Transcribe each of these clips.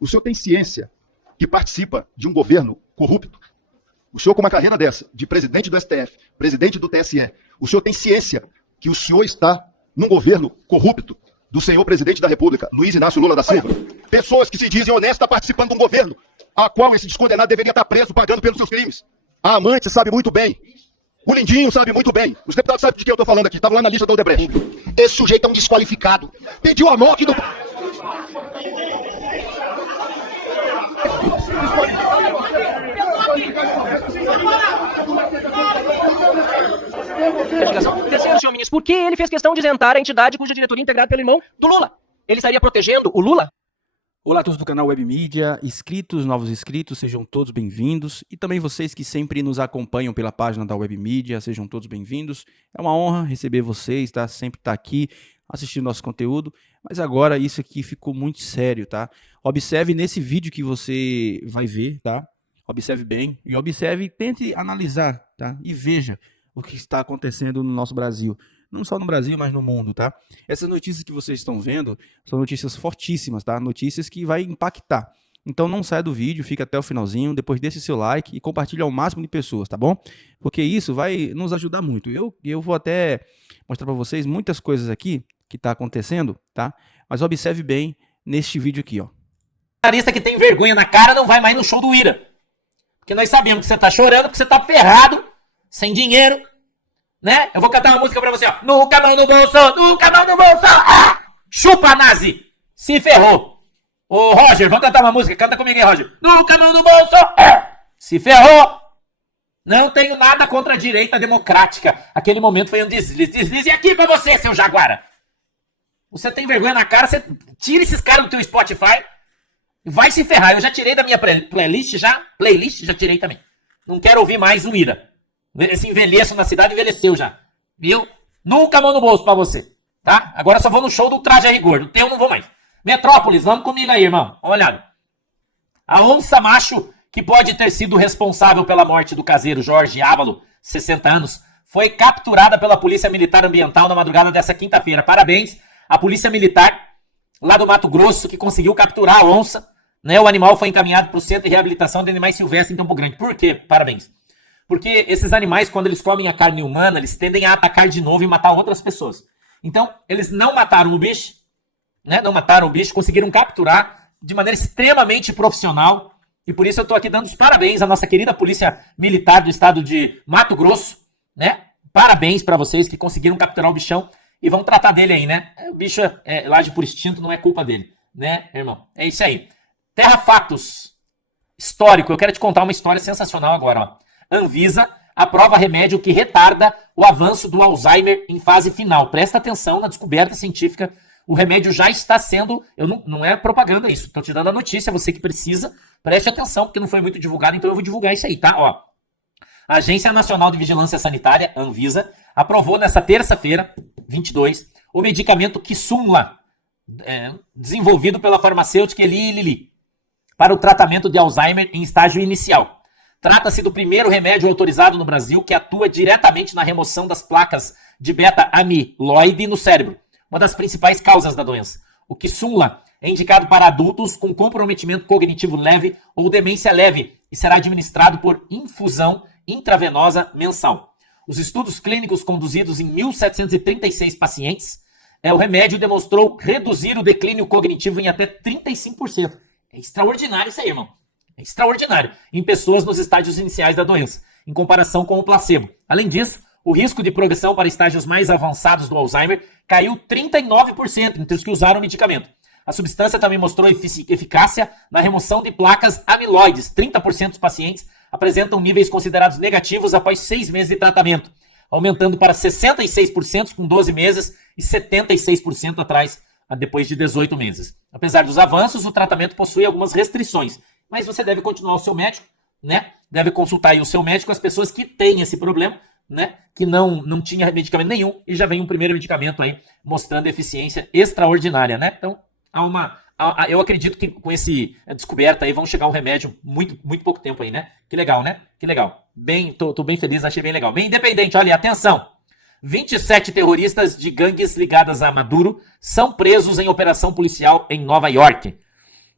O senhor tem ciência que participa de um governo corrupto? O senhor, com uma carreira dessa, de presidente do STF, presidente do TSE, o senhor tem ciência que o senhor está num governo corrupto do senhor presidente da República, Luiz Inácio Lula da Silva? Pessoas que se dizem honestas participando de um governo a qual esse descondenado deveria estar preso pagando pelos seus crimes. A amante sabe muito bem. O Lindinho sabe muito bem. Os deputados sabem de quem eu estou falando aqui. Estava lá na lista do Odebrecht. Esse sujeito é um desqualificado. Pediu a morte do... Terceiro, senhor ministro, por que ele fez questão de isentar a entidade cuja diretoria é integrada pelo irmão do Lula? Ele estaria protegendo o Lula? Olá a todos do canal Web Mídia, inscritos, novos inscritos, sejam todos bem-vindos. E também vocês que sempre nos acompanham pela página da Web Mídia, sejam todos bem-vindos. É uma honra receber vocês, tá? Sempre estar aqui assistindo nosso conteúdo. Mas agora isso aqui ficou muito sério, tá? Observe nesse vídeo que você vai ver, tá? Observe bem e observe e tente analisar, tá? E veja o que está acontecendo no nosso Brasil. Não só no Brasil, mas no mundo, tá? Essas notícias que vocês estão vendo são notícias fortíssimas, tá? Notícias que vai impactar. Então não saia do vídeo, fica até o finalzinho, depois deixe seu like e compartilhe ao máximo de pessoas, tá bom? Porque isso vai nos ajudar muito. Eu vou até mostrar para vocês muitas coisas aqui que tá acontecendo, tá? Mas observe bem neste vídeo aqui, ó. Jornalista que tem vergonha na cara não vai mais no show do Ira. Porque nós sabemos que você tá chorando, porque você tá ferrado, sem dinheiro, né? Eu vou cantar uma música pra você, ó. Nunca mão no bolso, nunca mão no bolso. Ah! Chupa, nazi. Se ferrou. Ô, Roger, vamos cantar uma música. Canta comigo aí, Roger. Nunca mão no bolso. Ah! Se ferrou. Não tenho nada contra a direita democrática. Aquele momento foi um deslize. Deslize aqui pra você, seu jaguara. Você tem vergonha na cara, você tira esses caras do teu Spotify. Vai se ferrar. Eu já tirei da minha playlist, já tirei também. Não quero ouvir mais o Ira. Esse envelheço na cidade envelheceu já. Viu? Nunca mão no bolso pra você. Tá? Agora só vou no show do Traje a Rigor. Do teu não vou mais. Metrópolis, vamos comigo aí, irmão. Dá uma olhada. A onça macho, que pode ter sido responsável pela morte do caseiro Jorge Ávalo, 60 anos, foi capturada pela Polícia Militar Ambiental na madrugada dessa quinta-feira. Parabéns à Polícia Militar lá do Mato Grosso, que conseguiu capturar a onça. Né? O animal foi encaminhado para o Centro de Reabilitação de Animais Silvestres em Campo Grande. Por quê? Parabéns. Porque esses animais, quando eles comem a carne humana, eles tendem a atacar de novo e matar outras pessoas. Então, eles não mataram o bicho, né? Não mataram o bicho, conseguiram capturar de maneira extremamente profissional. E por isso eu estou aqui dando os parabéns à nossa querida Polícia Militar do estado de Mato Grosso, né? Parabéns para vocês que conseguiram capturar o bichão e vão tratar dele aí, né? O bicho lage por instinto, não é culpa dele, né, irmão? É isso aí. Terra Fatos. Histórico. Eu quero te contar uma história sensacional agora, ó. Anvisa aprova remédio que retarda o avanço do Alzheimer em fase final. Presta atenção na descoberta científica. O remédio já está sendo... não é propaganda isso. Estou te dando a notícia. Você que precisa, preste atenção, porque não foi muito divulgado, então eu vou divulgar isso aí, tá? Ó. A Agência Nacional de Vigilância Sanitária, Anvisa, aprovou nesta terça-feira, 22, o medicamento Kisunla, desenvolvido pela farmacêutica Eli Lilly, para o tratamento de Alzheimer em estágio inicial. Trata-se do primeiro remédio autorizado no Brasil que atua diretamente na remoção das placas de beta-amiloide no cérebro, uma das principais causas da doença. O Kisunla é indicado para adultos com comprometimento cognitivo leve ou demência leve e será administrado por infusão intravenosa mensal. Os estudos clínicos conduzidos em 1.736 pacientes, o remédio demonstrou reduzir o declínio cognitivo em até 35%. É extraordinário isso aí, irmão. É extraordinário. Em pessoas nos estágios iniciais da doença, em comparação com o placebo. Além disso, o risco de progressão para estágios mais avançados do Alzheimer caiu 39% entre os que usaram o medicamento. A substância também mostrou eficácia na remoção de placas amiloides. 30% dos pacientes apresentam níveis considerados negativos após 6 meses de tratamento, aumentando para 66% com 12 meses e 76% depois de 18 meses. Apesar dos avanços, o tratamento possui algumas restrições, mas você deve continuar o seu médico, né? Deve consultar aí o seu médico, as pessoas que têm esse problema, né? Que não tinha medicamento nenhum e já vem um primeiro medicamento aí mostrando eficiência extraordinária, né? Então, eu acredito que com essa descoberta aí vão chegar um remédio muito pouco tempo aí, né? Que legal, né? Que legal. Tô bem feliz, achei bem legal. Bem independente, olha, atenção. 27 terroristas de gangues ligadas a Maduro são presos em operação policial em Nova York.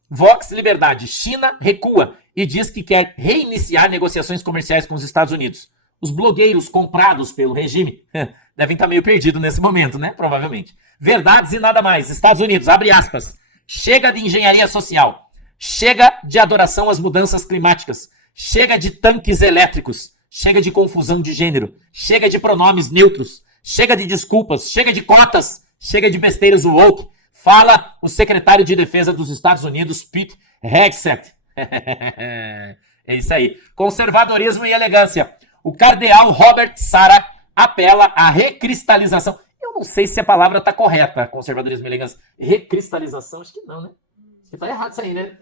Vox Liberdade. China recua e diz que quer reiniciar negociações comerciais com os Estados Unidos. Os blogueiros comprados pelo regime devem estar meio perdidos nesse momento, né? Provavelmente. Verdades e nada mais. Estados Unidos, abre aspas. Chega de engenharia social. Chega de adoração às mudanças climáticas. Chega de tanques elétricos. Chega de confusão de gênero. Chega de pronomes neutros. Chega de desculpas. Chega de cotas. Chega de besteiras woke. Fala o secretário de defesa dos Estados Unidos, Pete Hegseth. É isso aí. Conservadorismo e elegância. O cardeal Robert Sarah apela à recristalização. Eu não sei se a palavra está correta, conservadorismo e elegância. Recristalização, acho que não, né? Acho que tá errado isso aí, né?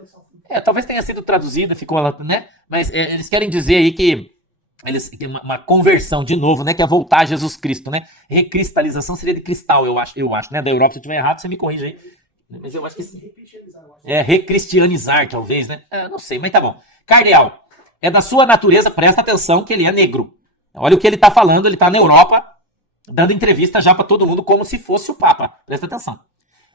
Talvez tenha sido traduzido, ficou lá, né? Mas eles querem dizer aí que uma conversão de novo, né? Que é voltar a Jesus Cristo, né? Recristalização seria de cristal, eu acho, né? Da Europa, se eu estiver errado, você me corrige aí. Mas eu acho que sim. Recristianizar, talvez, né? Não sei, mas tá bom. Cardeal. É da sua natureza, presta atenção que ele é negro. Olha o que ele está falando, ele está na Europa, dando entrevista já para todo mundo como se fosse o Papa. Presta atenção.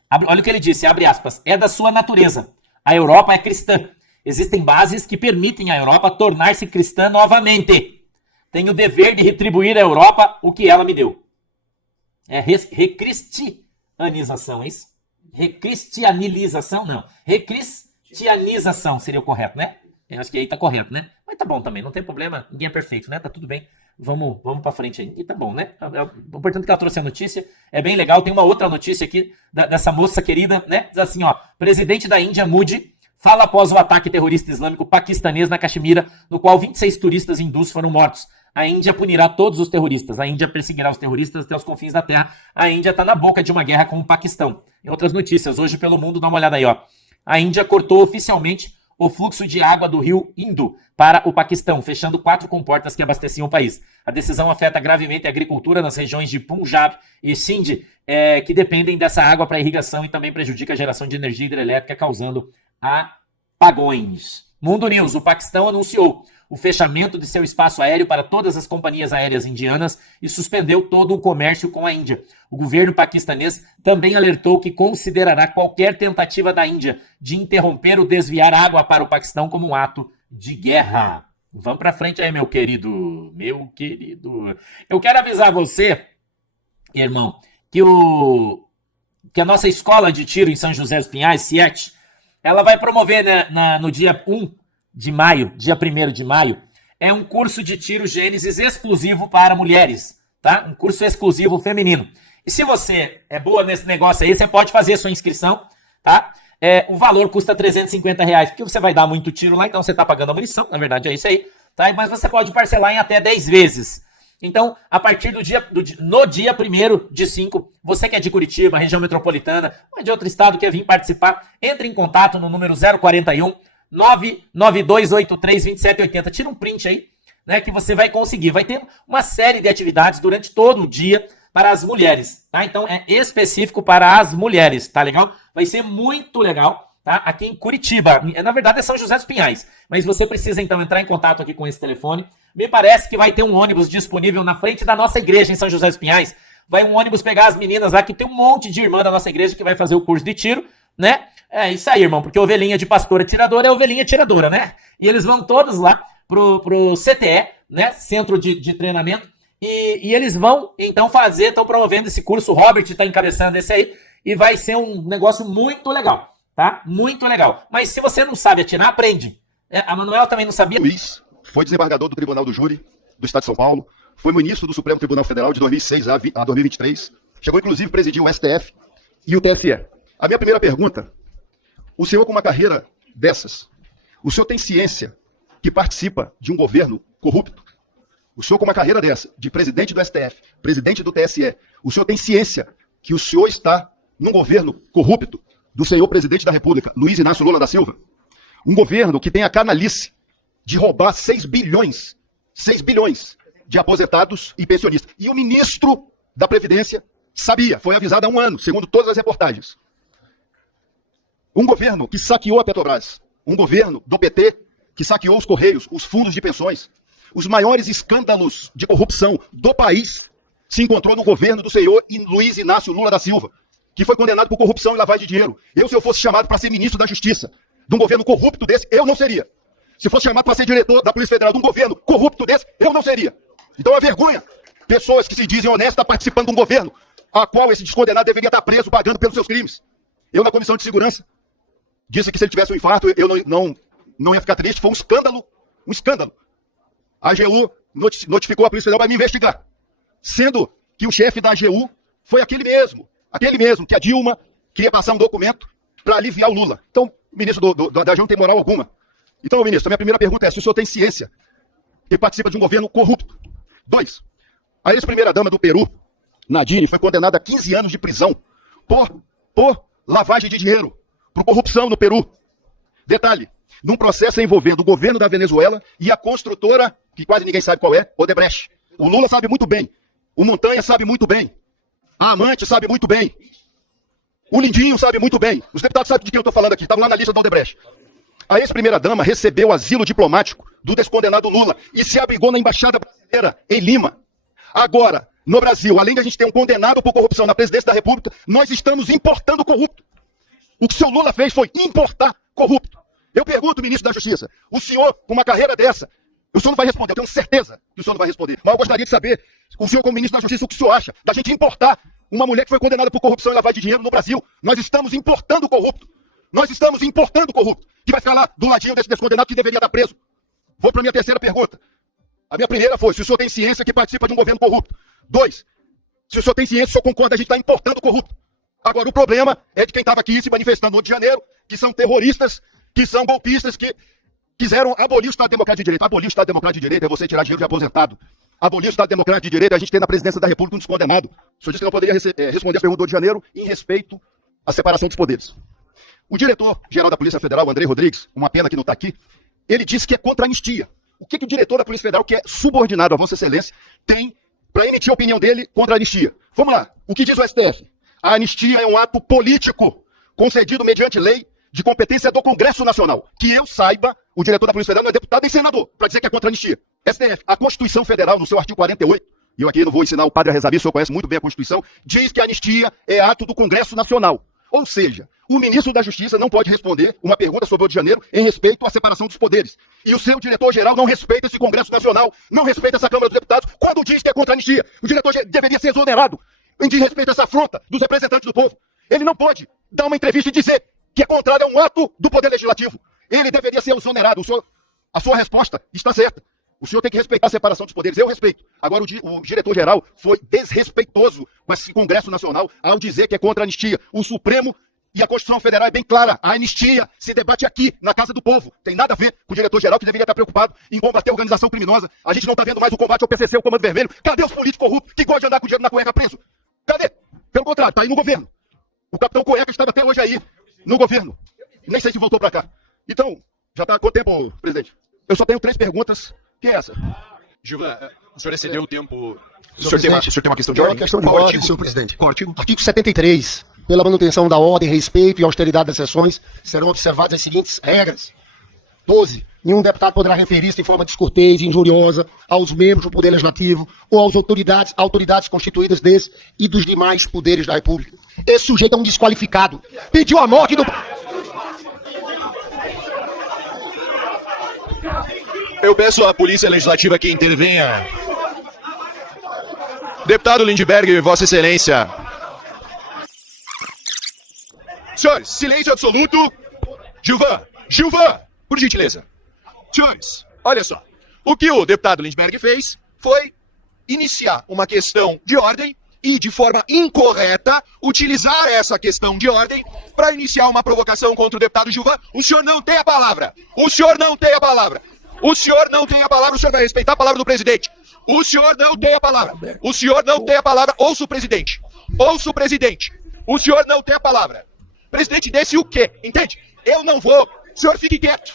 Olha o que ele disse, abre aspas. É da sua natureza. A Europa é cristã. Existem bases que permitem à Europa tornar-se cristã novamente. Tenho o dever de retribuir à Europa o que ela me deu. É recristianização, é isso? Recristianização, não. Recristianização seria o correto, né? Eu acho que aí tá correto, né? Mas tá bom também, não tem problema, ninguém é perfeito, né? Tá tudo bem. Vamos pra frente aí. E tá bom, né? O importante que ela trouxe a notícia, é bem legal. Tem uma outra notícia aqui dessa moça querida, né? Diz assim, ó, presidente da Índia, Modi, fala após o ataque terrorista islâmico paquistanês na Caxemira, no qual 26 turistas hindus foram mortos. A Índia punirá todos os terroristas. A Índia perseguirá os terroristas até os confins da terra. A Índia tá na boca de uma guerra com o Paquistão. Em outras notícias, hoje pelo mundo, dá uma olhada aí, ó. A Índia cortou oficialmente o fluxo de água do rio Indo para o Paquistão, fechando 4 comportas que abasteciam o país. A decisão afeta gravemente a agricultura nas regiões de Punjab e Sindh, que dependem dessa água para irrigação e também prejudica a geração de energia hidrelétrica, causando apagões. Mundo News, o Paquistão anunciou o fechamento de seu espaço aéreo para todas as companhias aéreas indianas e suspendeu todo o comércio com a Índia. O governo paquistanês também alertou que considerará qualquer tentativa da Índia de interromper ou desviar água para o Paquistão como um ato de guerra. Vamos para frente aí, meu querido. Meu querido. Eu quero avisar você, irmão, que a nossa escola de tiro em São José dos Pinhais, CIET, ela vai promover no dia 1 de maio, dia 1º de maio, é um curso de tiro Gênesis exclusivo para mulheres, tá? Um curso exclusivo feminino. E se você é boa nesse negócio aí, você pode fazer a sua inscrição, tá? O valor custa R$350, porque você vai dar muito tiro lá, então você tá pagando a munição, na verdade é isso aí, tá? Mas você pode parcelar em até 10 vezes. Então, a partir no dia 1º de 5, você que é de Curitiba, região metropolitana, ou de outro estado quer vir participar, entre em contato no número 041 992832780. Tira um print aí, né, que você vai conseguir. Vai ter uma série de atividades durante todo o dia para as mulheres, tá? Então é específico para as mulheres, tá legal? Vai ser muito legal, tá? Aqui em Curitiba. Na verdade é São José dos Pinhais, mas você precisa então entrar em contato aqui com esse telefone. Me parece que vai ter um ônibus disponível na frente da nossa igreja em São José dos Pinhais. Vai um ônibus pegar as meninas lá, que tem um monte de irmã da nossa igreja que vai fazer o curso de tiro, né? É isso aí, irmão, porque ovelhinha de pastora tiradora é ovelhinha tiradora, né? E eles vão todos lá pro CTE, né? Centro de treinamento. E eles vão, então, estão promovendo esse curso. O Robert está encabeçando esse aí. E vai ser um negócio muito legal, tá? Muito legal. Mas se você não sabe atirar, aprende. A Manuela também não sabia. Luiz foi desembargador do Tribunal do Júri do Estado de São Paulo. Foi ministro do Supremo Tribunal Federal de 2006 a 2023. Chegou, inclusive, a presidir o STF e o TSE. A minha primeira pergunta: o senhor, com uma carreira dessas, o senhor tem ciência que participa de um governo corrupto? O senhor, com uma carreira dessa, de presidente do STF, presidente do TSE, o senhor tem ciência que o senhor está num governo corrupto do senhor presidente da República, Luiz Inácio Lula da Silva? Um governo que tem a canalice de roubar 6 bilhões de aposentados e pensionistas. E o ministro da Previdência sabia, foi avisado há 1 ano, segundo todas as reportagens. Um governo que saqueou a Petrobras, um governo do PT que saqueou os Correios, os fundos de pensões. Os maiores escândalos de corrupção do país se encontrou no governo do senhor Luiz Inácio Lula da Silva, que foi condenado por corrupção e lavagem de dinheiro. Se eu fosse chamado para ser ministro da Justiça, de um governo corrupto desse, eu não seria. Se fosse chamado para ser diretor da Polícia Federal de um governo corrupto desse, eu não seria. Então é vergonha. Pessoas que se dizem honestas participando de um governo a qual esse descondenado deveria estar preso, pagando pelos seus crimes. Eu, na Comissão de Segurança, disse que se ele tivesse um infarto, eu não ia ficar triste. Foi um escândalo. Um escândalo. A AGU notificou a Polícia Federal para me investigar. Sendo que o chefe da AGU foi aquele mesmo que a Dilma queria passar um documento para aliviar o Lula. Então, o ministro da AGU não tem moral alguma. Então, ministro, a minha primeira pergunta é se o senhor tem ciência que participa de um governo corrupto. 2. A ex-primeira-dama do Peru, Nadine, foi condenada a 15 anos de prisão por lavagem de dinheiro, por corrupção no Peru. Detalhe, num processo envolvendo o governo da Venezuela e a construtora, que quase ninguém sabe qual é, Odebrecht. O Lula sabe muito bem, o Montanha sabe muito bem, a Amante sabe muito bem, o Lindinho sabe muito bem, os deputados sabem de quem eu estou falando aqui, estavam lá na lista da Odebrecht. A ex-primeira-dama recebeu asilo diplomático do descondenado Lula e se abrigou na Embaixada Brasileira, em Lima. Agora, no Brasil, além de a gente ter um condenado por corrupção na presidência da República, nós estamos importando corrupto. O que o seu Lula fez foi importar corrupto. Eu pergunto, ministro da Justiça, o senhor, com uma carreira dessa, o senhor não vai responder, eu tenho certeza que o senhor não vai responder, mas eu gostaria de saber, o senhor como ministro da Justiça, o que o senhor acha da gente importar uma mulher que foi condenada por corrupção e lavagem de dinheiro no Brasil. Nós estamos importando corrupto. Nós estamos importando corrupto, que vai ficar lá do ladinho desse descondenado que deveria estar preso. Vou para a minha terceira pergunta. A minha primeira foi, se o senhor tem ciência que participa de um governo corrupto. 2, se o senhor tem ciência, o senhor concorda, a gente está importando corrupto. Agora, o problema é de quem estava aqui se manifestando no Rio de Janeiro, que são terroristas, que são golpistas, que quiseram abolir o Estado Democrático de Direito. Abolir o Estado Democrático de Direito é você tirar dinheiro de aposentado. Abolir o Estado Democrático de Direito é a gente ter na presidência da República um descondenado. O senhor disse que não poderia responder a pergunta do Rio de Janeiro em respeito à separação dos poderes. O diretor-geral da Polícia Federal, Andrei Rodrigues, uma pena que não está aqui, ele disse que é contra a anistia. O que o diretor da Polícia Federal, que é subordinado a Vossa Excelência, tem para emitir a opinião dele contra a anistia? Vamos lá. O que diz o STF? A anistia é um ato político concedido mediante lei de competência do Congresso Nacional. Que eu saiba, o diretor da Polícia Federal não é deputado nem senador para dizer que é contra a anistia. STF, a Constituição Federal, no seu artigo 48, e eu aqui não vou ensinar o padre a rezar, o senhor conhece muito bem a Constituição, diz que a anistia é ato do Congresso Nacional. Ou seja, o ministro da Justiça não pode responder uma pergunta sobre o Rio de Janeiro em respeito à separação dos poderes. E o seu diretor-geral não respeita esse Congresso Nacional, não respeita essa Câmara dos Deputados, quando diz que é contra a anistia. O diretor deveria ser exonerado em desrespeito a essa afronta dos representantes do povo. Ele não pode dar uma entrevista e dizer que é contrário a um ato do Poder Legislativo. Ele deveria ser exonerado. A sua resposta está certa. O senhor tem que respeitar a separação dos poderes. Eu respeito. Agora, o diretor-geral foi desrespeitoso com esse Congresso Nacional ao dizer que é contra a anistia. O Supremo e a Constituição Federal é bem clara. A anistia se debate aqui, na Casa do Povo. Tem nada a ver com o diretor-geral, que deveria estar preocupado em combater a organização criminosa. A gente não está vendo mais o combate ao PCC, o Comando Vermelho. Cadê os políticos corruptos que gostam de andar com dinheiro na cueca preso? Cadê? Pelo contrário, está aí no governo. O capitão Cueca estava até hoje aí, no governo. Nem sei se voltou para cá. Então, já está há quanto tempo, presidente? Eu só tenho 3 perguntas. Que é essa? Gilvan, o senhor excedeu o tempo. O senhor tem uma questão de ordem? É uma questão de Qual ordem, artigo? senhor presidente. Qual artigo? Artigo 73. Pela manutenção da ordem, respeito e austeridade das sessões, serão observadas as seguintes regras. 12. Nenhum deputado poderá referir-se em forma descortês e injuriosa aos membros do Poder Legislativo ou às autoridades constituídas desse e dos demais poderes da República. Esse sujeito é um desqualificado. Pediu a morte do... Eu peço à Polícia Legislativa que intervenha. Deputado Lindbergh, Vossa Excelência. Senhores, silêncio absoluto. Gilvan, por gentileza. Senhores, olha só. O que o deputado Lindbergh fez foi iniciar uma questão de ordem e, de forma incorreta, utilizar essa questão de ordem para iniciar uma provocação contra o deputado Gilvan. O senhor não tem a palavra. O senhor não tem a palavra. O senhor não tem a palavra, o senhor vai respeitar a palavra do presidente. O senhor não tem a palavra. O senhor não tem a palavra. Ouça o presidente. Ouça o presidente. O senhor não tem a palavra. Presidente, desse o quê? Entende? Eu não vou. O senhor fique quieto.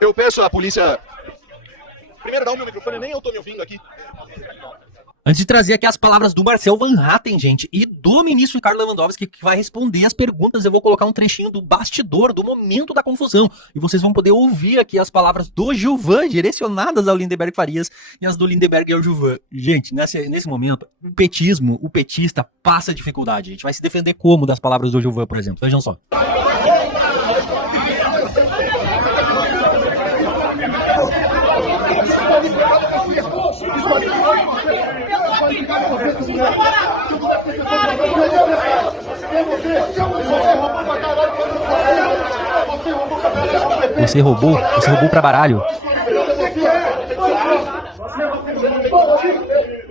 Eu peço à polícia... Primeiro, dá o meu microfone, nem eu tô me ouvindo aqui. Antes de trazer aqui as palavras do Marcel Van Hatten, gente, e do ministro Ricardo Lewandowski, que vai responder as perguntas, eu vou colocar um trechinho do bastidor, do momento da confusão, e vocês vão poder ouvir aqui as palavras do Gilvan, direcionadas ao Lindenberg Farias, e as do Lindenberg ao Gilvan. Gente, nesse momento, o petista passa dificuldade. A gente vai se defender como das palavras do Gilvan, por exemplo. Vejam só. Você roubou pra baralho.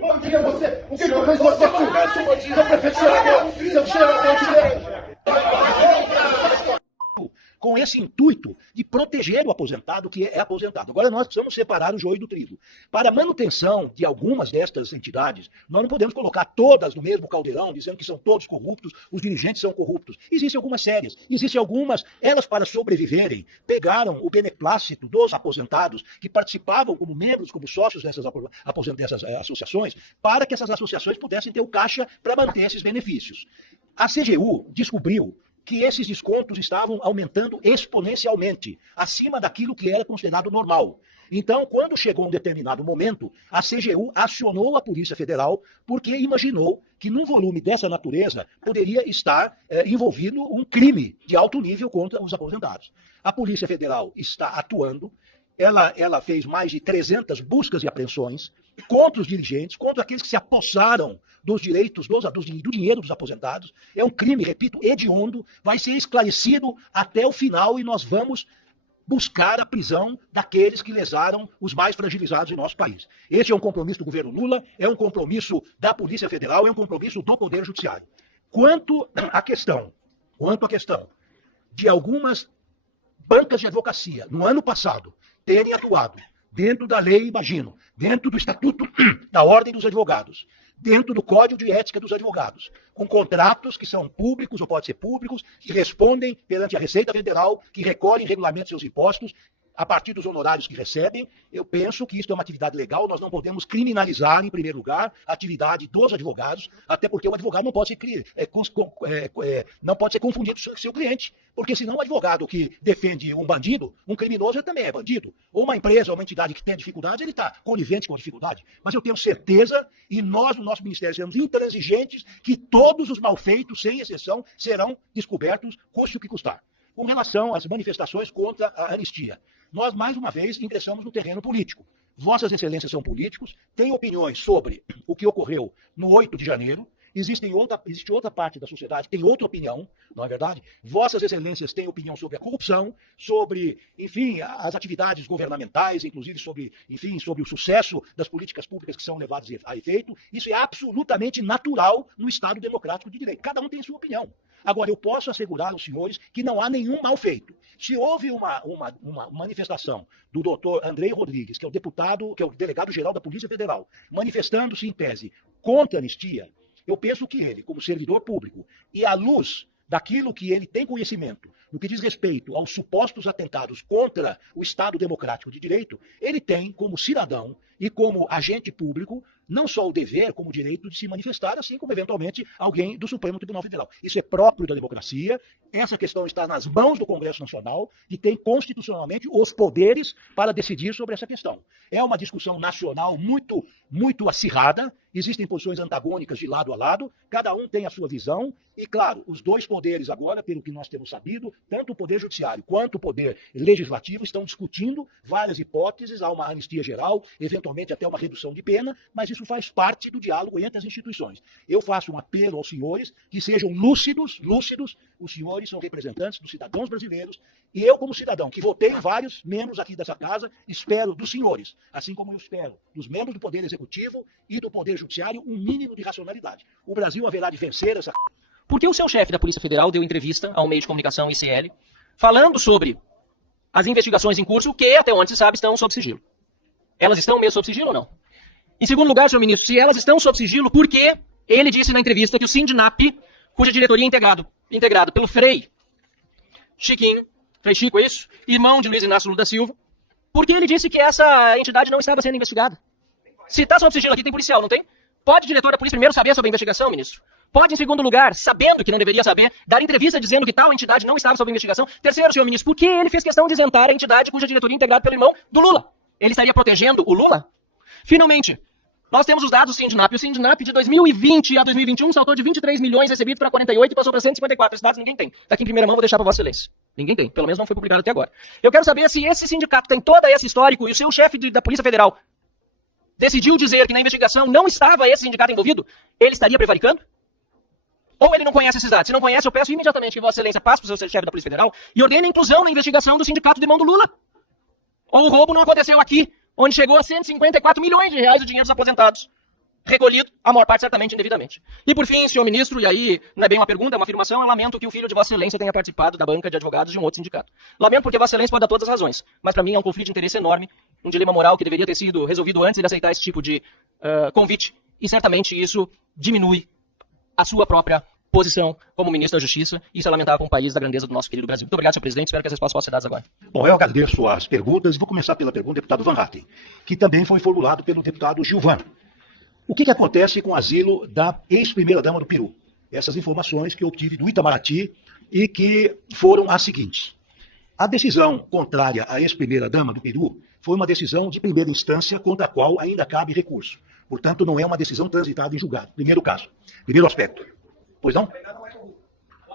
Bom dia, você! O que eu fiz você? Seu prefeito cheirador! Seu cheirador de com esse intuito de proteger o aposentado que é aposentado. Agora nós precisamos separar o joio do trigo. Para a manutenção de algumas destas entidades, nós não podemos colocar todas no mesmo caldeirão, dizendo que são todos corruptos, os dirigentes são corruptos. Existem algumas sérias, existem algumas, elas para sobreviverem, pegaram o beneplácito dos aposentados que participavam como membros, como sócios dessas associações, para que essas associações pudessem ter o caixa para manter esses benefícios. A CGU descobriu que esses descontos estavam aumentando exponencialmente, acima daquilo que era considerado normal. Então, quando chegou um determinado momento, a CGU acionou a Polícia Federal porque imaginou que num volume dessa natureza poderia estar envolvido um crime de alto nível contra os aposentados. A Polícia Federal está atuando, ela fez mais de 300 buscas e apreensões contra os dirigentes, contra aqueles que se apossaram dos direitos, do dinheiro dos aposentados. É um crime, repito, hediondo, vai ser esclarecido até o final e nós vamos buscar a prisão daqueles que lesaram os mais fragilizados em nosso país. Esse é um compromisso do governo Lula, é um compromisso da Polícia Federal, é um compromisso do Poder Judiciário. Quanto à questão de algumas bancas de advocacia, no ano passado, terem atuado dentro da lei, imagino, dentro do Estatuto da Ordem dos Advogados, dentro do Código de Ética dos Advogados, com contratos que são públicos ou podem ser públicos, que respondem perante a Receita Federal, que recolhem regulamentos seus impostos, a partir dos honorários que recebem. Eu penso que isso é uma atividade legal, nós não podemos criminalizar, em primeiro lugar, a atividade dos advogados, até porque o advogado não pode ser confundido com o seu cliente, porque senão o advogado que defende um bandido, um criminoso, ele também é bandido. Ou uma empresa, ou uma entidade que tem dificuldade, ele está conivente com a dificuldade. Mas eu tenho certeza, e nós no nosso ministério seremos intransigentes, que todos os malfeitos, sem exceção, serão descobertos, custe o que custar. Com relação às manifestações contra a anistia, nós, mais uma vez, ingressamos no terreno político. Vossas Excelências são políticos, têm opiniões sobre o que ocorreu no 8 de janeiro, existe outra parte da sociedade que tem outra opinião, não é verdade? Vossas Excelências têm opinião sobre a corrupção, sobre, enfim, as atividades governamentais, inclusive sobre o sucesso das políticas públicas que são levadas a efeito. Isso é absolutamente natural no Estado democrático de direito. Cada um tem sua opinião. Agora, eu posso assegurar aos senhores que não há nenhum mal feito. Se houve uma manifestação do doutor Andrei Rodrigues, que é o delegado-geral da Polícia Federal, manifestando-se em tese contra a anistia, eu penso que ele, como servidor público, e à luz daquilo que ele tem conhecimento, no que diz respeito aos supostos atentados contra o Estado democrático de direito, ele tem, como cidadão e como agente público, não só o dever, como o direito de se manifestar, assim como, eventualmente, alguém do Supremo Tribunal Federal. Isso é próprio da democracia. Essa questão está nas mãos do Congresso Nacional, que tem constitucionalmente os poderes para decidir sobre essa questão. É uma discussão nacional muito, muito acirrada. Existem posições antagônicas de lado a lado. Cada um tem a sua visão. E, claro, os dois poderes agora, pelo que nós temos sabido, tanto o Poder Judiciário quanto o Poder Legislativo estão discutindo várias hipóteses. Há uma anistia geral, eventualmente até uma redução de pena, mas isso faz parte do diálogo entre as instituições. Eu faço um apelo aos senhores que sejam lúcidos. Os senhores são representantes dos cidadãos brasileiros e eu, como cidadão, que votei em vários membros aqui dessa casa, espero dos senhores, assim como eu espero dos membros do Poder Executivo e do Poder Judiciário, um mínimo de racionalidade. O Brasil haverá de vencer essa... Por que o seu chefe da Polícia Federal deu entrevista ao meio de comunicação ICL, falando sobre as investigações em curso que, até onde se sabe, estão sob sigilo? Elas estão mesmo sob sigilo ou não? Em segundo lugar, senhor ministro, se elas estão sob sigilo, por que ele disse na entrevista que o Sindinap, cuja diretoria é integrado pelo Frei Chiquinho, Frei Chico, é isso? Irmão de Luiz Inácio Lula da Silva, por que ele disse que essa entidade não estava sendo investigada? Se está sob sigilo aqui, tem policial, não tem? Pode o diretor da polícia primeiro saber sobre a investigação, ministro? Pode, em segundo lugar, sabendo que não deveria saber, dar entrevista dizendo que tal entidade não estava sob investigação? Terceiro, senhor ministro, por que ele fez questão de isentar a entidade cuja diretoria é integrada pelo irmão do Lula? Ele estaria protegendo o Lula? Finalmente, nós temos os dados do Sindinap. O Sindinap de 2020 a 2021 saltou de 23 milhões recebidos para 48 e passou para 154. Esses dados ninguém tem. Está aqui em primeira mão, vou deixar para Vossa Excelência. Ninguém tem. Pelo menos não foi publicado até agora. Eu quero saber se esse sindicato tem todo esse histórico e o seu chefe da Polícia Federal decidiu dizer que na investigação não estava esse sindicato envolvido, ele estaria prevaricando? Ou ele não conhece esses dados? Se não conhece, eu peço imediatamente que Vossa Excelência passe para o seu chefe da Polícia Federal e ordene a inclusão na investigação do sindicato de mão do Lula. Ou o roubo não aconteceu aqui, onde chegou a 154 milhões de reais o dinheiro dos aposentados. Recolhido, a maior parte certamente indevidamente. E por fim, senhor ministro, e aí não é bem uma pergunta, é uma afirmação, eu lamento que o filho de Vossa Excelência tenha participado da banca de advogados de um outro sindicato. Lamento porque Vossa Excelência pode dar todas as razões, mas para mim é um conflito de interesse enorme, um dilema moral que deveria ter sido resolvido antes de aceitar esse tipo de convite, e certamente isso diminui a sua própria posição como ministro da Justiça, e isso é lamentável para um país da grandeza do nosso querido Brasil. Muito obrigado, senhor presidente, espero que as respostas possam ser dadas agora. Bom, eu agradeço as perguntas e vou começar pela pergunta do deputado Van Hatten, que também foi formulado pelo deputado Gilvan. O que acontece com o asilo da ex-primeira-dama do Peru? Essas informações que eu obtive do Itamaraty e que foram as seguintes. A decisão contrária à ex-primeira-dama do Peru foi uma decisão de primeira instância contra a qual ainda cabe recurso. Portanto, não é uma decisão transitada em julgado. Primeiro caso. Primeiro aspecto. Pois não?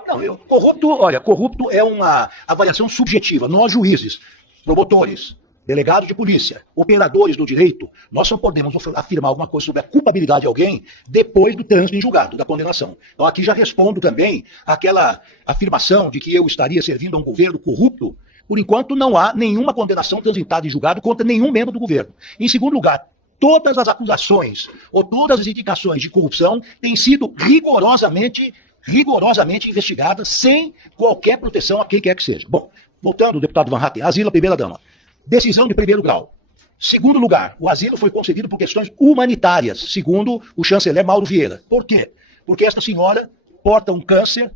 Não, corrupto é uma avaliação subjetiva. Nós, juízes, promotores, delegados de polícia, operadores do direito, nós só podemos afirmar alguma coisa sobre a culpabilidade de alguém depois do trânsito em julgado, da condenação. Então aqui já respondo também àquela afirmação de que eu estaria servindo a um governo corrupto. Por enquanto não há nenhuma condenação transitada em julgado contra nenhum membro do governo. Em segundo lugar, todas as acusações ou todas as indicações de corrupção têm sido rigorosamente investigadas sem qualquer proteção a quem quer que seja. Bom, voltando, deputado Van Hatten, asilo à primeira-dama. Decisão de primeiro grau. Segundo lugar, o asilo foi concedido por questões humanitárias, segundo o chanceler Mauro Vieira. Por quê? Porque esta senhora porta um câncer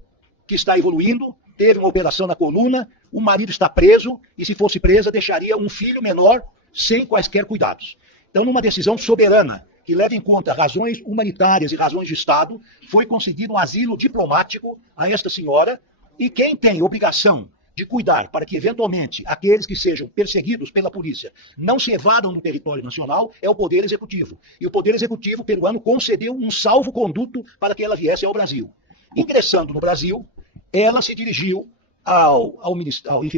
que está evoluindo, teve uma operação na coluna, o marido está preso e, se fosse presa, deixaria um filho menor sem quaisquer cuidados. Então, numa decisão soberana, que leva em conta razões humanitárias e razões de Estado, foi concedido um asilo diplomático a esta senhora, e quem tem obrigação de cuidar para que, eventualmente, aqueles que sejam perseguidos pela polícia não se evadam do território nacional é o Poder Executivo. E o Poder Executivo peruano concedeu um salvo-conduto para que ela viesse ao Brasil. Ingressando no Brasil, ela se dirigiu ao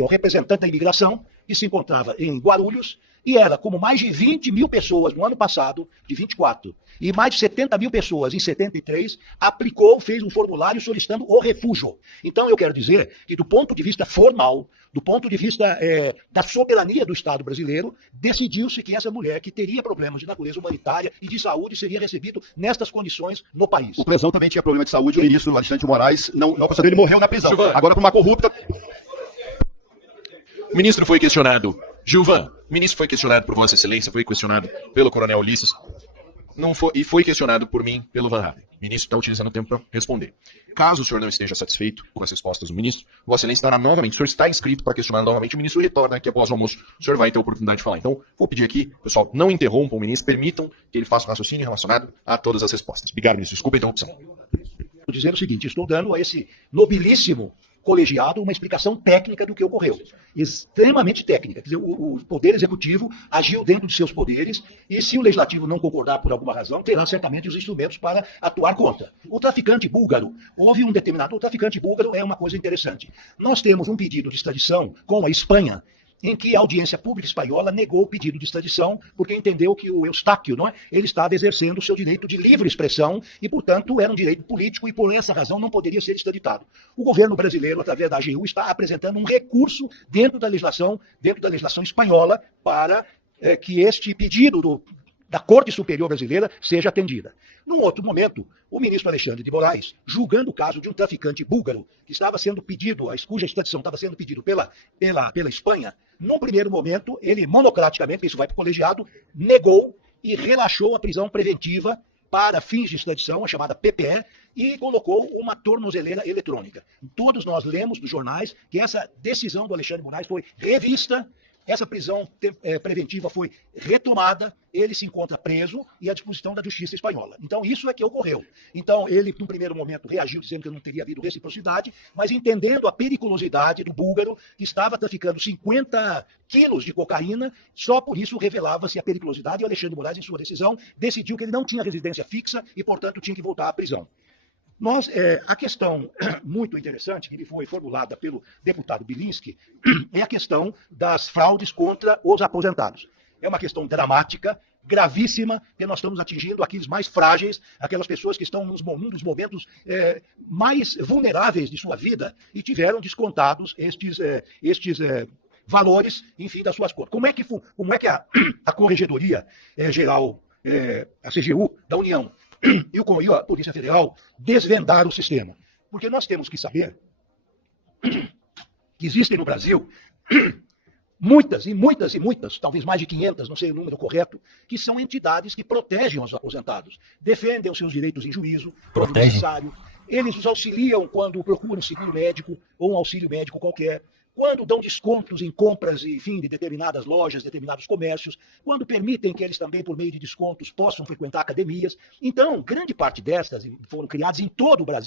representante da imigração, que se encontrava em Guarulhos, e ela, como mais de 20 mil pessoas no ano passado, de 24, e mais de 70 mil pessoas em 73, fez um formulário solicitando o refúgio. Então eu quero dizer que, do ponto de vista formal, do ponto de vista da soberania do Estado brasileiro, decidiu-se que essa mulher, que teria problemas de natureza humanitária e de saúde, seria recebida nestas condições no país. O Presão também tinha problema de saúde, o ministro Alexandre de Moraes não conseguiu, ele morreu na prisão. Agora, por uma corrupta... O ministro foi questionado, Gilvan, o ministro foi questionado por Vossa Excelência, foi questionado pelo Coronel Ulisses, e foi questionado por mim, pelo Van Hatten. O ministro está utilizando o tempo para responder. Caso o senhor não esteja satisfeito com as respostas do ministro, Vossa Excelência estará novamente, o senhor está inscrito para questionar novamente, o ministro retorna aqui após o almoço, o senhor vai ter a oportunidade de falar. Então, vou pedir aqui, pessoal, não interrompam o ministro, permitam que ele faça um raciocínio relacionado a todas as respostas. Obrigado, ministro. Desculpa a interrupção. Estou dizendo o seguinte, estou dando a esse nobilíssimo colegiado uma explicação técnica do que ocorreu. Extremamente técnica. Quer dizer, o Poder Executivo agiu dentro de seus poderes e, se o Legislativo não concordar por alguma razão, terá certamente os instrumentos para atuar contra. O traficante búlgaro, o traficante búlgaro é uma coisa interessante. Nós temos um pedido de extradição com a Espanha, em que a audiência pública espanhola negou o pedido de extradição porque entendeu que o Eustáquio, ele estava exercendo o seu direito de livre expressão e, portanto, era um direito político e, por essa razão, não poderia ser extraditado. O governo brasileiro, através da AGU, está apresentando um recurso dentro da legislação espanhola para que este pedido da Corte Superior Brasileira seja atendida. Num outro momento, o ministro Alexandre de Moraes, julgando o caso de um traficante búlgaro que estava sendo pedido, cuja extradição estava sendo pedido pela Espanha, num primeiro momento, ele monocraticamente, isso vai para o colegiado, negou e relaxou a prisão preventiva para fins de extradição, a chamada PPE, e colocou uma tornozeleira eletrônica. Todos nós lemos nos jornais que essa decisão do Alexandre de Moraes foi revista, essa prisão preventiva foi retomada, ele se encontra preso e à disposição da Justiça Espanhola. Então, isso é que ocorreu. Então, ele, num primeiro momento, reagiu dizendo que não teria havido reciprocidade, mas entendendo a periculosidade do búlgaro, que estava traficando 50 quilos de cocaína, só por isso revelava-se a periculosidade, e o Alexandre de Moraes, em sua decisão, decidiu que ele não tinha residência fixa e, portanto, tinha que voltar à prisão. A questão muito interessante que me foi formulada pelo deputado Bilinski é a questão das fraudes contra os aposentados. É uma questão dramática, gravíssima, porque nós estamos atingindo aqueles mais frágeis, aquelas pessoas que estão num dos momentos mais vulneráveis de sua vida e tiveram descontados estes valores, enfim, das suas contas. Como é que a Corregedoria Geral, a CGU da União e a Polícia Federal desvendaram o sistema? Porque nós temos que saber que existem no Brasil muitas, talvez mais de 500, não sei o número correto, que são entidades que protegem os aposentados, defendem os seus direitos em juízo, quando necessário. Eles os auxiliam quando procuram seguro médico ou um auxílio médico qualquer, quando dão descontos em compras, enfim, de determinadas lojas, determinados comércios, quando permitem que eles também, por meio de descontos, possam frequentar academias. Então, grande parte destas foram criadas em todo o Brasil.